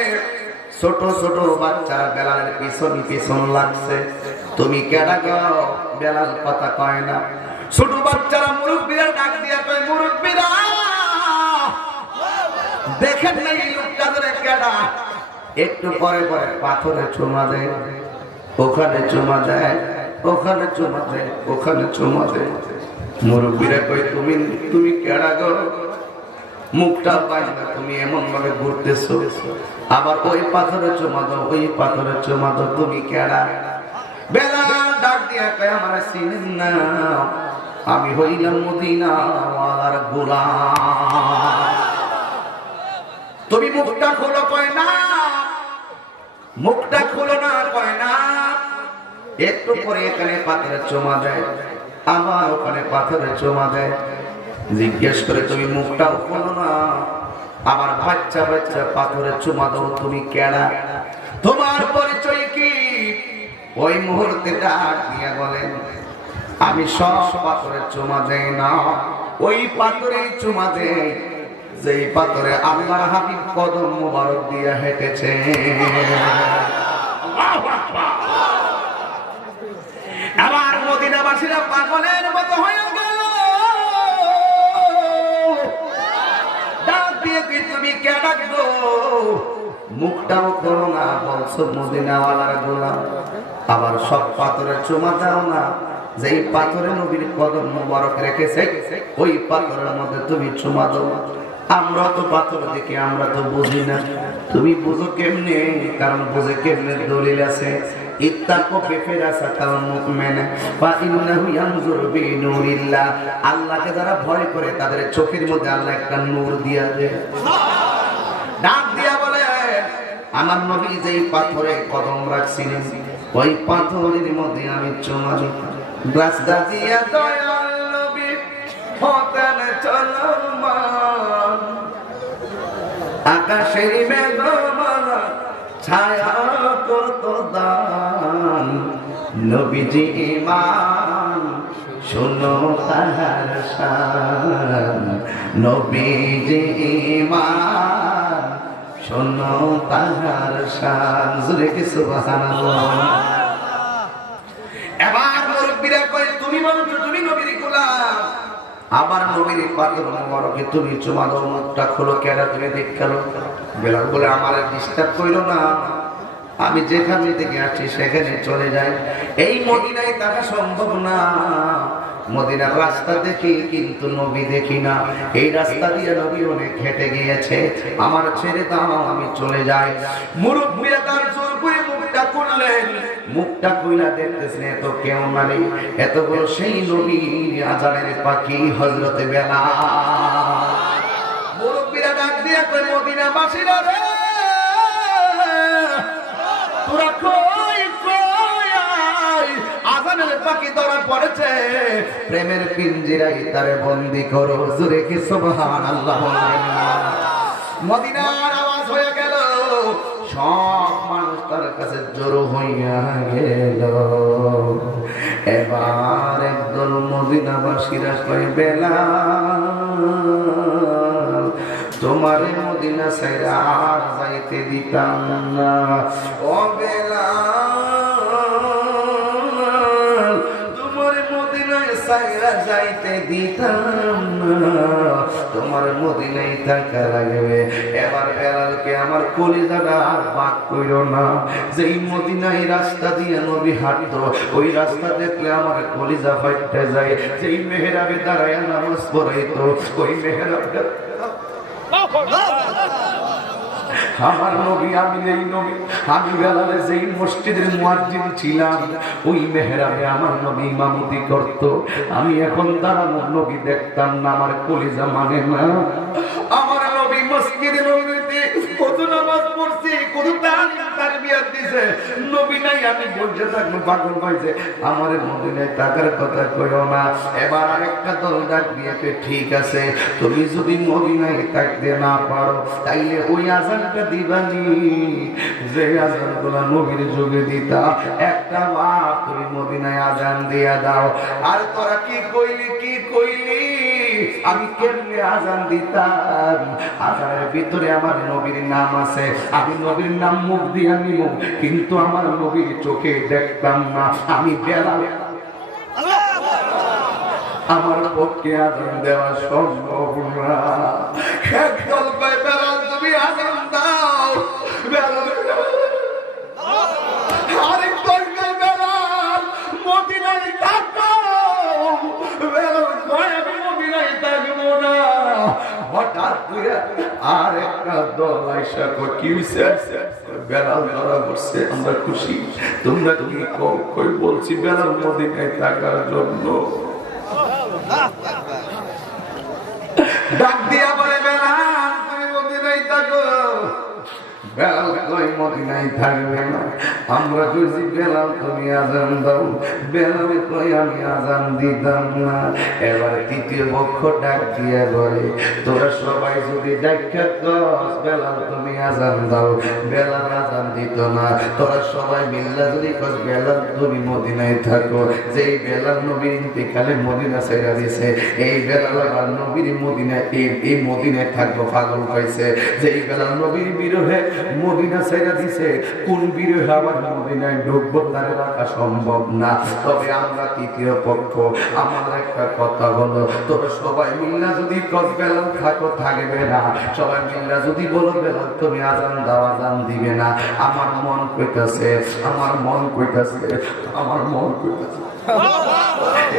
ছোট ছোট বাচ্চারা বেলালের পিছন পিছন লাগছে। তুমি কেডা গাও? বেলাল কথা কয় না। ছোট বাচ্চারা মুরব্বীরা ডাক দিয়া কয়, মুরব্বীরা দেখেন না এই লোকটা ধরে কেডা? একটু পরে পরে পাথরে চুমা দেয়, ওখানে চুমা দেয়, ওখানে চুমা দেয়, ওখানে চুমা দেয়। মুরব্বীরা কই তুমি তুমি কেডা গো, মুখটা পাই না, তুমি এমন ভাবে ঘুরতেছো, আবার ওই পাথরে চুমা দাও, ওই পাথরে চুমা দাও, তুমি কেডা? বেলাল ডাক দিয়া কয় আমার চিনেন না, আমি হইলাম মদিনা ওয়ালার গোলাম। তুমি মুখটা খোলো, কয় না, মুখটা খোলো না, কয় না। একটু পরে এখানে পাথরে চুমা দেয়, আবার ওখানে পাথরে চুমা দেয়। জিজ্ঞেস করে তুমি মুখটাও খোলো না, আবার বাচ্চা বাচ্চা পাথরে চুমা দাও, তুমি কেডা? তোমার পরিচয় কি? ওই মুহূর্তে ডাক দিয়া বলেন আমি সব পাথরে চুমা দেই না, ওই পাথরে চুমা দেই যেই পাথরে আল্লাহর হাবিব কদম মোবারক দিয়া হেঁটেছে। আবার মদিনাবাসীরা পাগলের মতো হয়ে গেল, ডাক দিয়ে কি তুমি কে ডাকবো? মুখটাও করো না, বলছো মদিনাওয়ালার গোলাম, আবার সব পাথরে চুমা দাও না, যেই পাথরে নবীর কদম মোবারক রেখেছে ওই পাথরের মধ্যে তুমি চুমা দাও। আমরা তো পাথর দেখি, আমরা তো বুঝি না, তুমি বুঝো কেমনে? কারণ বুঝে কেমনে দলিল আছে, ইত্তাকু বিফিরাসাতাল মুমিন ফা ইন্নাহু ইয়ানজুরু বিনুরিল্লাহ। আল্লাহকে যারা ভয় করে তাদের চোখের মধ্যে আল্লাহ একটা নূর দিয়া দেয়। ডাক দিয়া বলে আমার নবী যেই পাথরে কদম রাখছিলেন ওই পাথরের মধ্যে আমি চুমা দিই। রাস্তা দিয়া দয়াল নবী হতেন চলমান, আকাশের মেঘমালা ছায়া করত দান। নবীজি ঈমান শোনো তাহার শান, নবীজি ঈমান শোনো তাহার শান। জোরে কি সুবহানাল্লাহ। এবার মুরব্বিরা কয় তুমি বলছো তুমি নবীর গোলাম, আবার নবীর পাথর মোবারকে তুমি চুমা দাও, মুখটা খোলো, কেডা তুমি দেখালো? বেলাল বলে আমার ডিস্টার্ব কইরো না, আমি যেখান থেকে আসছি সেখানে চলে যাই, এই মদিনায় থাকা সম্ভব না। মদিনার রাস্তা দেখি কিন্তু নবী দেখি না, এই রাস্তা দিয়ে নবী অনেক হেঁটে গিয়েছে, আমার ছেড়ে দাও আমি চলে যাই। মুরব্বিরা তার জোর করে মুখটা খুললেন, মুখটা খুইলা দেখতেছেন এত কেউ নারী, এত বড় সেই নবী আজানের পাখি হযরতে বেলাল। মুরব্বিরা ডাক দিয়ে কই মদিনাবাসীরা রে, তোরা কই কই আয়, আজানের পাখি ধরা পড়েছে, প্রেমের পিঞ্জিরায় তারে বন্দী করো। জোরে কি সুবহানাল্লাহ। মদিনার আওয়াজ হয়ে গেল, সব মানুষ তার কাছে জড়ো হইয়া গেল। এবার একদল মদিনাবাসীরা কয় বেলাল তোমার মদিনা ছাইরা আর যাইতে দিতাম না। ও বেলাল তোমার মদিনায় ছাইরা যাইতে দিতাম না, তোমার মদিনায় থাকা লাগবে। এবার বেলালকে আমার কলিজাটা আর বাক কইরো না, যেই মদিনায় রাস্তা দিয়ে নবী হাঁটতো ওই রাস্তা দেখলে আমার কলিজা ফাইটে যায়। যেই মেহরাবে দাঁড়ায় নামাজ পড়াইতো ওই মেহরাবটা আমার নবী, আমি এই নবী, আমি বেলালে যেই মসজিদের মুয়াজ্জিন ছিলাম ওই মেহরাবে আমার নবী ইমামতি করত। আমি এখন দাঁড়ানো নবী দেখতাম না, আমার কলিজা মানে না। আমার নবী মসজিদে নববীতে কত নামাজ পড়ছে, কত তারবিয়াত দিছে, নবী নাই আমি বলতে থাকবো পাগল হইছে। আমার মদিনায় থাকার কথা কইও না। এবার আরেকটা দল ডাক দিয়ে ঠিক আছে, তুমি যদি মদিনায় থাকতে না পারো তাইলে ওই আজানটা দিবানি যে আজানগুলা নবীর যুগে দিতা, একটা বাপ তুমি মদিনায় আজান দিয়া দাও। আর তোরা কি কইলি কি কইলি, আমি কেমনে আজান দিতাম? আজানের ভিতরে আমার নবীর নাম আছে, আমি নবীর নাম মুখ দিয়া নিব, কিন্তু আমার নবীর চোখে দেখতাম না। আমি বেলাল, আমার পক্ষে আজান দেওয়া সম্ভব না। একদল কয় বেলাল তুমি আজান দাও, বেলাল আরেক দল কয় বেলাল আর একটা দল আইসা কি হইছে বেলাল ধরা করছে আমরা খুশি তোমরা কি কই বলছি বেলাল মদিনায় থাকার জন্য ডাক দিয়া বলে বেলাল তুমি মদিনায় থাকো বেলাল কই মদিনায় থাকবে না আমরা কইছি বেলাল তুমি আজান দাও বেলাল কই আমি আজান দিতাম না এবার তৃতীয় পক্ষ ডাক দিয়া বলে তোরা সবাই যদি ডাক্কা কস বেলাল তুমি আজান দাও বেলাল আজান দিত না তোরা সবাই মিল্লা যদি কস বেলাল তুমি মদিনায় থাকো যেই বেলাল নবীর ইন্তেকালে মদিনা ছেড়ে দিয়েছে এই বেলাল আর নবীর মদিনায় এই মদিনায় থাকবো পাগল হয়েছে যেই বেলাল নবীর বিরহে মদিনা ছেড়ে দিছে কোন বিরহে আবার মদিনায় ঢুকবো তার রাখা সম্ভব না তবে আমরা তৃতীয় পক্ষ আমার একটা কথা হলো তোরা সবাই মিল্লা যদি কস বেলাল থাকো থাকবে না সবাই মিল্লা যদি বলো বেলাল তুমি আজান দাও আজান দিবে না আমার মন কইতাছে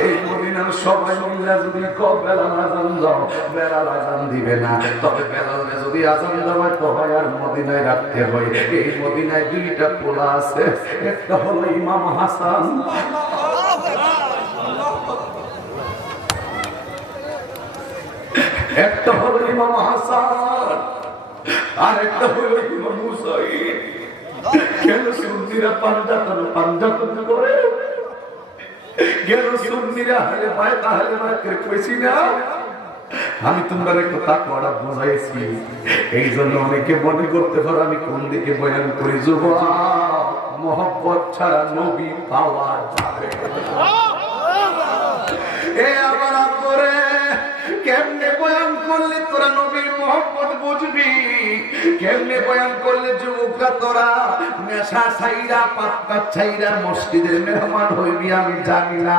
এই মদিনার সবাই মিল্লা যদি বেলাল আজান দাও বেলাল আজান দিবে না তবে বেলালে যদি আজান দেওয়া তো হয় আর মদিনায় রাখতে হয় এই মদিনায় দুইটা পোলা আছে একটা হলো ইমাম হাসান একটা হলো ইমাম হাসান আর একটা হলো ইমাম হুসাইন কেন সুন্নিরা পাঞ্জাতন করে গেল সুন্নিরা হালে পায় তাহলে মাকে কইছি না আমি তোমরা একটা তাকওয়াটা বুঝাইছি এই জন্য অনেকে মনে করতে পারো আমি কোন দিকে বয়ান করি যুবক মহব্বত ছাড়া নবী পাওয়া যাবে এ আবার করে কেমনে বয়ান করলে তোরা নবীর মহব্বত বুঝবি কেমনে বয়ান করলে যুবকরা তোরা নেশা ছাইরা পাক্কা ছাইরা মসজিদের মেহমান হইবি আমি জানি না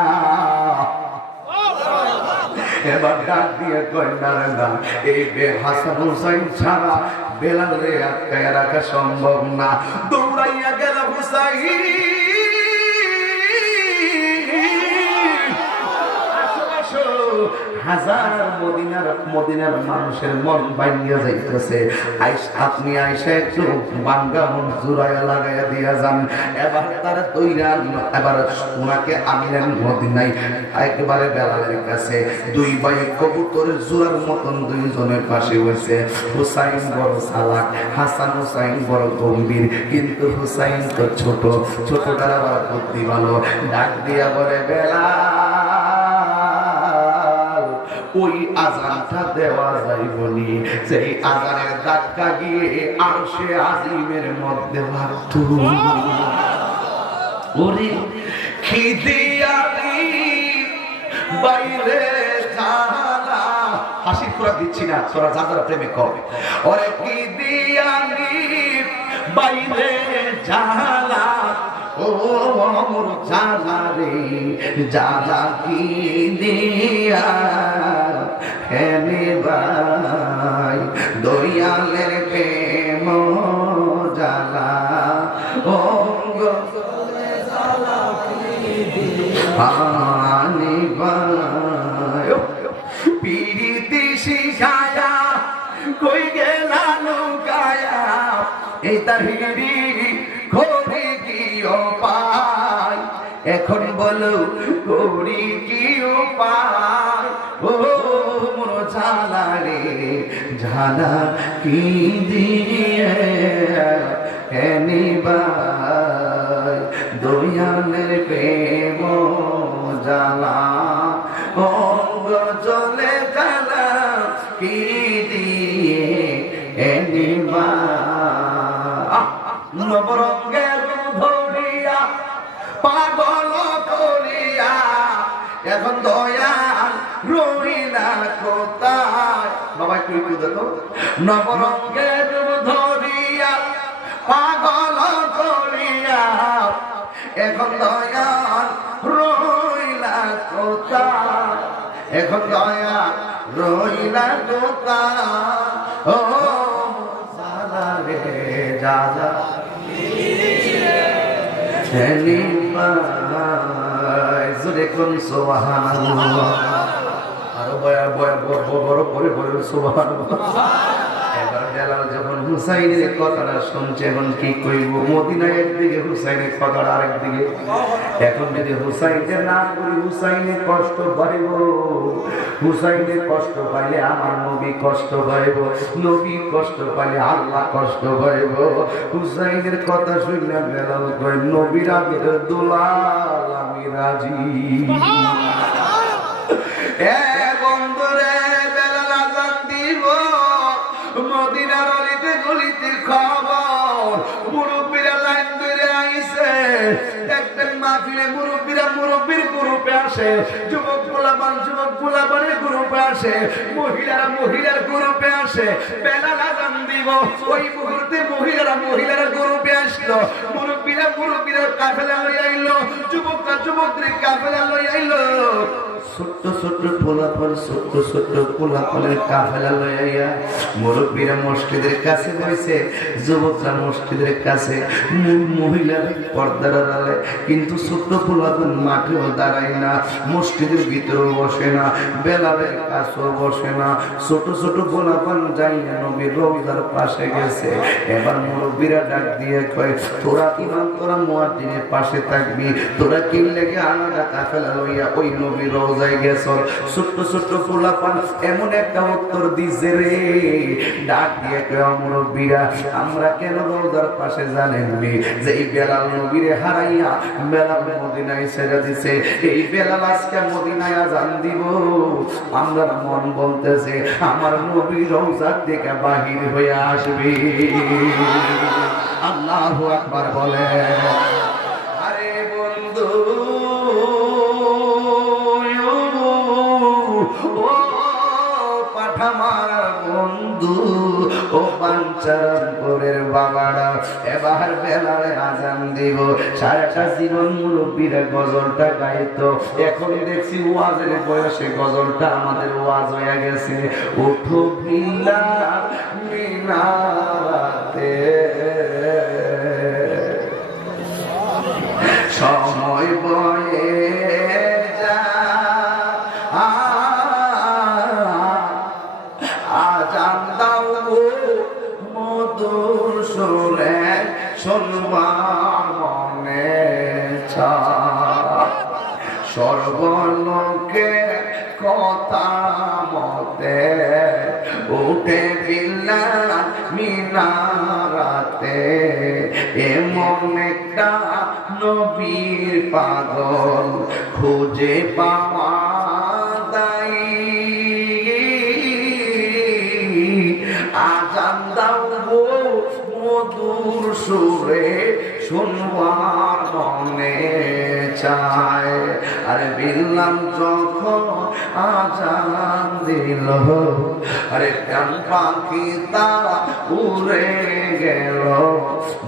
এবার ডাক দিয়ে কয় না এই হাসান হুসাইন ছাড়া বেলালে আটকায় রাখা সম্ভব না দৌড়াইয়া গেল হুসাইন হাজার মদিনার মানুষের মন ভাঙিয়া যাইতেছে আপনি আইসা একটু বাঙ্গা মন জুড়াইয়া লাগাইয়া দিয়া যান এবার তারা তৈরান এবার ওনাকে আনলেন মদিনায় একেবারে বেলালের কাছে দুই ভাই কবুতরের জোড়ার মতন দুইজনের পাশে হয়েছে হুসাইন বড় চালাক হাসান হুসাইন বড় গম্ভীর কিন্তু হুসাইন তো ছোটটার আবার বুদ্ধি ভালো ডাক দিয়া বলে বেলা ওই আজানটা দেওয়া যাইবনি সেই আজানের ধাক্কা গিয়ে আরশে আজিমের মধ্যে লাগতো ওরে খিদিয়ালি বাইরে জালা হাসির খোরাক দিচ্ছি না তোরা যারা প্রেমে কবে ওরে খিদিয়ালি বাইরে জালা ও মোর জালা রে জালা কি দিয়া হেনে ভাই দয়ালের প্রেম জালা ও গো জালা কি দিয়া হানি ভাই পিরিতি শিখায়া কই গেলা নৌকায়া এই তাহিরি ঘরে কি উপায় এখন বলো করি কি উপায় ও মোর জালা রে জালা কি দিয়ে এনিবাই দয়ালের প্রেম জালা অঙ্গ চলে জালা কি দিয়ে এনিবাই নবরঙ্গের ধরিয়া পাগল করিয়া এখন দয়াল রইলা কোথায় বাবা একটু দেখো নবরঙ্গের ধরিয়া পাগল করিয়া এখন দয়াল রইলা কোথায় এখন দয়াল রইলা কোথায় ও জালা রে জালা দেখুন সুবহানাল্লাহ আরো বড় করে সুবহানাল্লাহ এবার বেলাল যখন হুসাইনের কথাটা শুনছে, এখন কি কইব? মদিনায় একদিকে, হুসাইনের কথাটা আরেকদিকে। এখন যদি হুসাইনকে না করি, হুসাইনের কষ্ট পাইব। হুসাইনের কষ্ট পাইলে আমার নবী কষ্ট পাইব, নবী কষ্ট পাইলে আল্লাহ কষ্ট পাইব। হুসাইনের কথা শুনলে বেলাল কয়, নবীর আগের দুলাল আমি রাজি। বন্ধুরে, বেলাল আযান দিব, মদিনার অলিতে গলিতে খবর, মুরব্বীরা লাইন ধরে আইছে। দেখবেন মাহফিলে মুরব্বীরা মুরব্বীর গ্রুপে আসে, যুবক পোলাপানের গ্রুপে আসে, মহিলারা মহিলার গ্রুপে আসে। বেলাল আযান দিব, ওই মুহূর্তে মহিলারা গ্রুপে আসলো, মুরব্বীরা কাফেলা লইয়া আইলো, যুবকদের কাফেলা লইয়া আইলো। ছোট্ট ছোট্ট পোলাপানের কাফেলা লইয়া মুরব্বীরা মসজিদের কাছে বসে, যুবকরা মসজিদের কাছে, মহিলার পর্দার আড়ালে। কিন্তু ছোট্ট পোলাপান মাঠেও দাঁড়ায় না, মসজিদের ভিতরেও বসে না, বেলালের কাছেও বসে না। ছোট ছোট পোলাপান যাই না নবীর রওজার পাশে গেছে। এবার মুরব্বীরা ডাক দিয়ে কয়, তোরা ইমাম, তোরা মুয়াজ্জিনের পাশে থাকবি, তোরা কি লেগে আলাদা কাফেলা লইয়া ওই নবীর রওজায় গেছ? ছোট্ট ছোট্ট পোলাপান এমন একটা উত্তর দিছে রে, ডাক দিয়ে কয়, মুরব্বীরা, আমরা কেন রওজার পাশে জানেননি? যে এই বেলাল নবীরে হারাইয়া বেলাল মদিনায় ছেড়ে দিছে, এই বেলাল আজকে মদিনায় আযান দিব। আমরা মন বলতেছে আমার নবী রওজার থেকে বাহির হয়ে আসবে। আল্লাহু আকবার বলে। আরে বন্ধু, ও পাঠামার বন্ধু, ও পাঞ্চারপুরের বাবারা, এবার বেলালে আযান দিব। সারাটা জীবন মুরব্বীরা গজলটা গাইতো, এখন দেখছি ওয়াজের বয়সে গজলটা আমাদের ওয়াজ হয়ে গেছে। উঠো বিল্লাহ মিনাতে, সময় বয়ে যা, আযান দাও গো মধুর সুরে, শুনবার মনে চায়। সর্বলোকে কথা মতে উঠে বিল্লাহ মিনারাতে, এমন একটা নবীর পাগল খুঁজে পাওয়া দায়। আযান দাও গো মধুর সুরে, শুনবার মনে চায়। আরে বিল্লাল যখন আযান দিল, আরে প্রাণ পাখি তারা উড়ে গেল।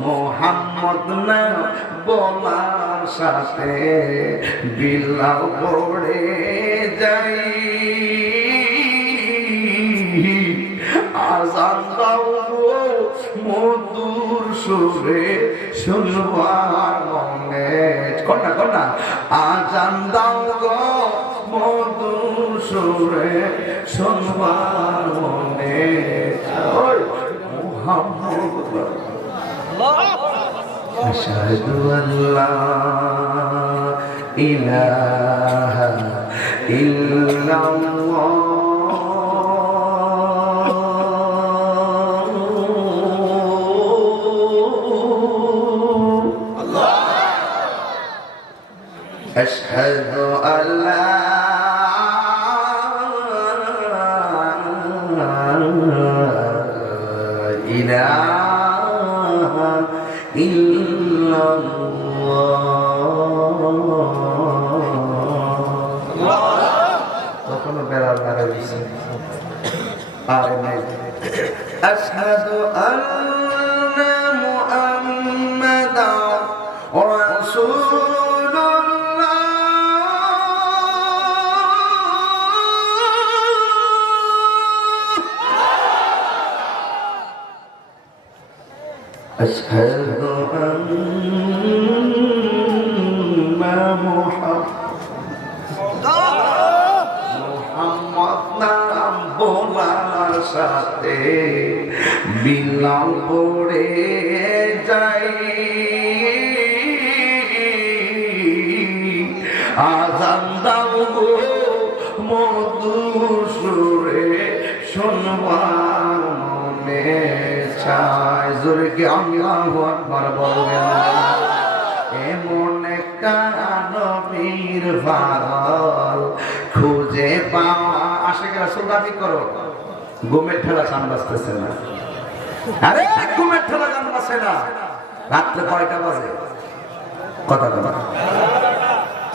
মুহাম্মদ না বলার সাথে বিল্লাল পড়ে যাই। আযান দাও গো মধুর সুরে, শুনবার মনে, কন্যা আযান দাও গো মধুর সুরে, শুনবার মনে। মুহাম্মদ আশহাদু আল্লা ইলাহা ইল্লাল্লাহ, আশহাদু আল্লা ইলাহা ইল্লাল্লাহ। তখনও বেলাল দাঁড়ায় দিছে, আরে নাই। আশহাদু আন্না মুহাম্মাদান রাসূলুল্লাহ, আশহাদু আন্না মুহাম্মাদ নাম বলার সাথে বিলাল পড়ে যাই আজান দাও গো মধুর সুরে শুনবার মনে চাই জোরে কি আল্লাহু আকবার বলবেন এমন একটা নবীর পাগল খুঁজে পাওয়া আশিক রাসূল দাবি করো ঘুমের ঠেলা কান বাজতেছে না আরে ঘুমের ঠেলা কান বাজে না রাত্রে কয়টা বাজে কথা কথা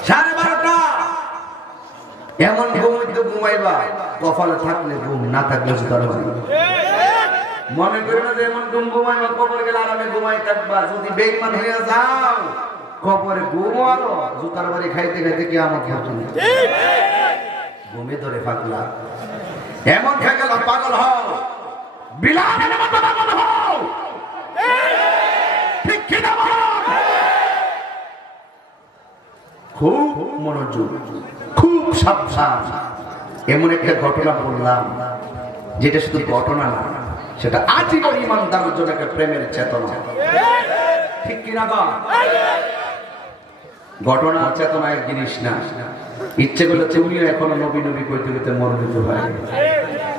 12:30 এমন ঘুমাইতে ঘুমাইবা কপালে থাকলে ঘুম না থাকলে জুতার বাড়ি মনে করি না যে এমন ঘুম ঘুমাইবা কবর গেলে আরামে ঘুমাই থাকবা যদি বেঈমান হয়ে যাও কবরে ঘুমালো জুতার বাড়ি খাইতে খাইতে কিয়ামত হবে ঘুমে ধরে পাগলা এমন খেয়ে গেল পাগল হও বিলালের মতো পাগল হও ঠিক কি না খুব মনোযোগ খুব সাবধান এমন একটা ঘটনা বললাম যেটা শুধু ঘটনা না সেটা আজীবন ইমানদারের জন্য একটা প্রেমের চেতনা ঠিক কিনা বা ঘটনা চেতনা এক জিনিস না ইচ্ছে করলে তুমিও এখনো নবী নবী কইতে কইতে মনোনীত হয়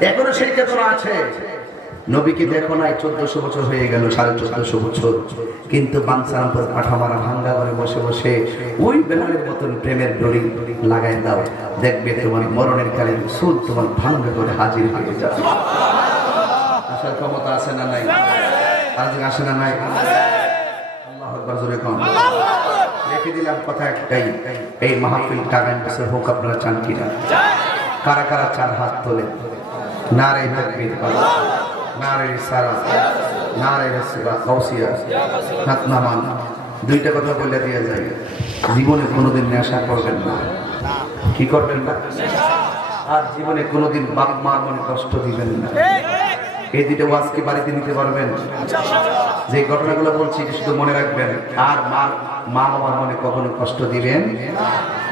এখনো সেই চেতনা আছে নবীকে দেখো নাই 1400 বছর হয়ে গেল 1450 বছর কিন্তু বানসারামপুর কাঠামারা ভাঙ্গা ঘরে বসে বসে ওই বেলালের মতন প্রেমের ডরি লাগাই দাও দেখবে তোমার মরণের কালে রাসূল তোমার ভাঙ্গা করে হাজির হয়ে যাবে আসার ক্ষমতা আছে না নাই আজ আসে না নাই আল্লাহু আকবার জোরে কোন রেখে দিলাম কথা একটাই এই মাহফিল টাগান বছর হোক আপনারা চান কিনা কারা কারা চান হাত তোলে নারে তাকবীর নারে সালাত নারে রাসূলুল্লাহ গাউসিয়া খাতনামান দুইটা কথা বলে দিয়ে যায় জীবনে কোনোদিন নেশা করবেন না কি করবেন না আর জীবনে কোনোদিন বাপ মা মনে কষ্ট দিবেন না এই দুটো ওয়াজ কি বাড়িতে নিতে পারবেন যে ঘটনাগুলো বলছি শুধু মনে রাখবেন আর মা বাবার মনে কখনো কষ্ট দিবেন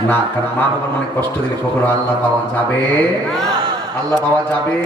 না কারণ মা বাবার মনে কষ্ট দিলে কখনো আল্লাহ পাওয়া যাবে